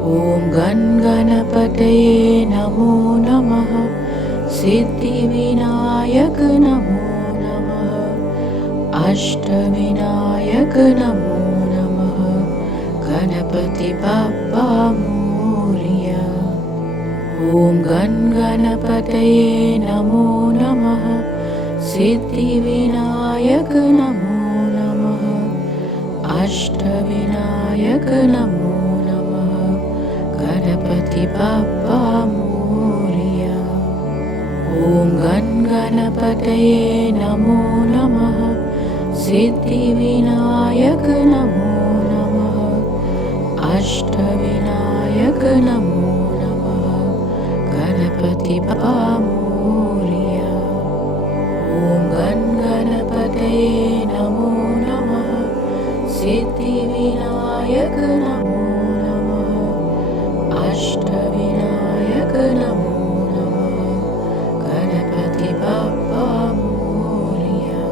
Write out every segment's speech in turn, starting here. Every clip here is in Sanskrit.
ॐ गण गणपतये नमो नमः। सिद्धिविनायक नमो नमः। अष्टविनायक नमो नमः। गणपति बप्पा मोरया। ॐ गण गणपतये नमो नमः। सिद्धिविनायक नमो नमः। अष्टविनायक नमो नमः। गणपति बप्पा मोरया। ॐ गण गणपतये नमो नमः। सिद्धिविनायक नमो नमः। अष्टविनायक नमो नमः। गणपति बप्पा मोरया। ॐ गण गणपतये नमो नमः। सिद्धिविनायक नमो नमः। अष्टविनायक नमो नमः। गणपति बप्पा मोरया।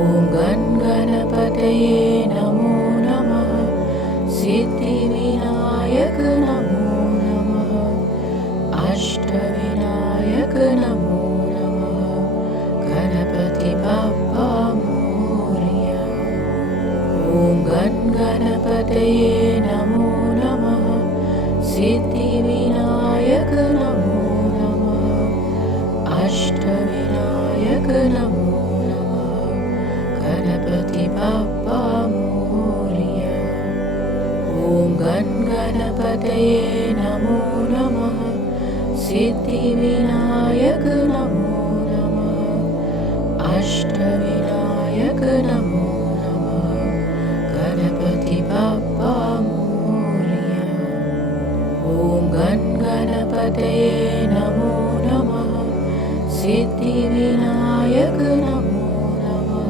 ॐ गण गणपतये नमो नमः। सिद्धिविनायक नमो नमः। अष्टविनायक नमो नमः। गणपति बप्पा मोरया। ॐ गण गणपतये नमो नमः। सिद्धिविनायक नमो नमः। अष्टविनायक नमो नमः। गणपति बप्पा मोरया। ॐ गण गणपतये नमो नमः। सिद्धिविनायक नमो नमः। अष्टविनायक नमो नमः। गणपति बप्पा मोरया। ॐ गण गणपतये नमो नमः। सिद्धिविनायक नमो नमः।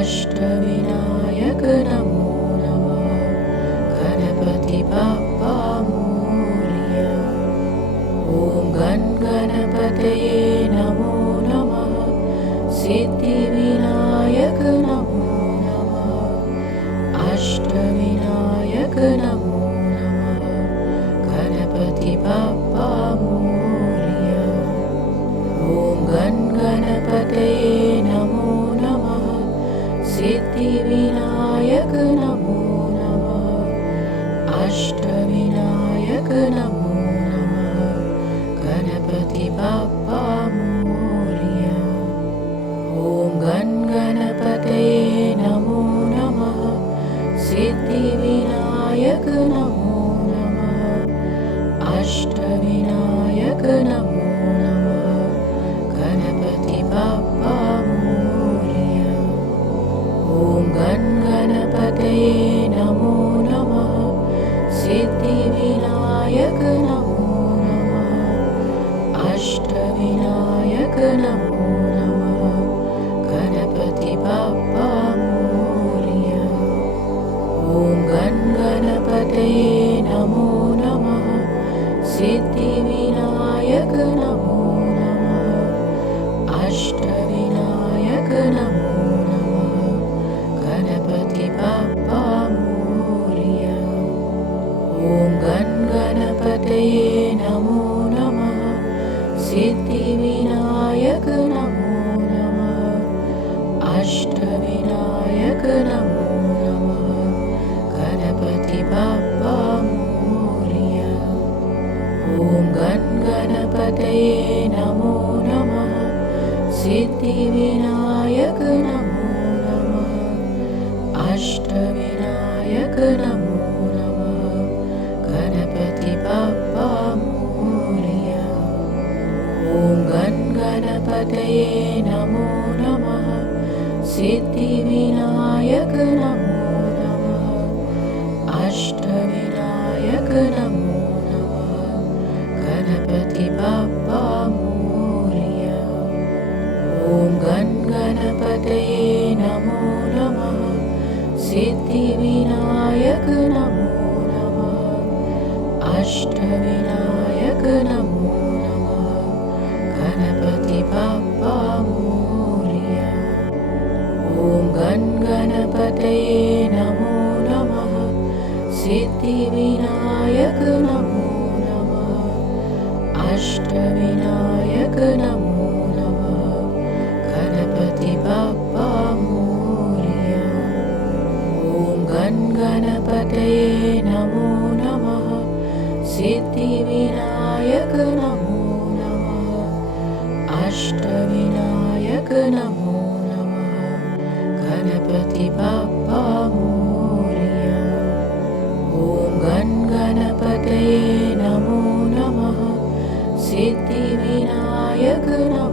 अष्टविनायक नमो नमः। गणपति बप्पा मोरया। ॐ गण गणपतये नमो नमः। सिद्धिविनायक नमो नमः। अष्टविनायक नमो नमः। गणपति बप्पा मोरया। ॐ गण गणपतये नमो नमः। सिद्धिविनायक नमो नमः। अष्टविनायक नमो नमः। गणपति बप्पा मोरया। ॐ गण गणपतये नमो नमः। सिद्धिविनायक नमो नमः। अष्टविनायक नमो नमः। गणपति बप्पा मोरया। ॐ गण गणपतये नमो नमः। सिद्धिविनायक नमो नमः। अष्टविनायक नमो नमः। गणपति बप्पा मोरया। ॐ गण गणपतये नमो नमः। सिद्धिविनायक नमो नमः। अष्टविनायक नमो नमः। गणपति बप्पा मोरया। ॐ गण गणपतये नमो नमः। सिद्धिविनायक नमो नमः। अष्टविनायक नमो नमः। गणपति बप्पा मोरया। ॐ गण गणपतये नमो नमः। सिद्धिविनायक नमो नमः। अष्टविनायक नमो नमः। गणपति बप्पा मोरया। ॐ गण गणपतये नमो नमः। सिद्धिविनायक नमो नमः। अष्टविनायक नमो नमः। गणपति बप्पा मोरया। ॐ गण गणपतये नमो नमः। सिद्धिविनायक नमो नमः। अष्टविनायक नमो नमः। गणपति बप्पा मोरया। ॐ गण गणपतये नमो नमः। सिद्धिविनायक गणपतये नमो नमः। सिद्धिविनायक नमो नमः। अष्टविनायक नमो नमः। गणपति बाप्पा मोरया। ॐ गणपतये नमो नमः। सिद्धिविनायक नमो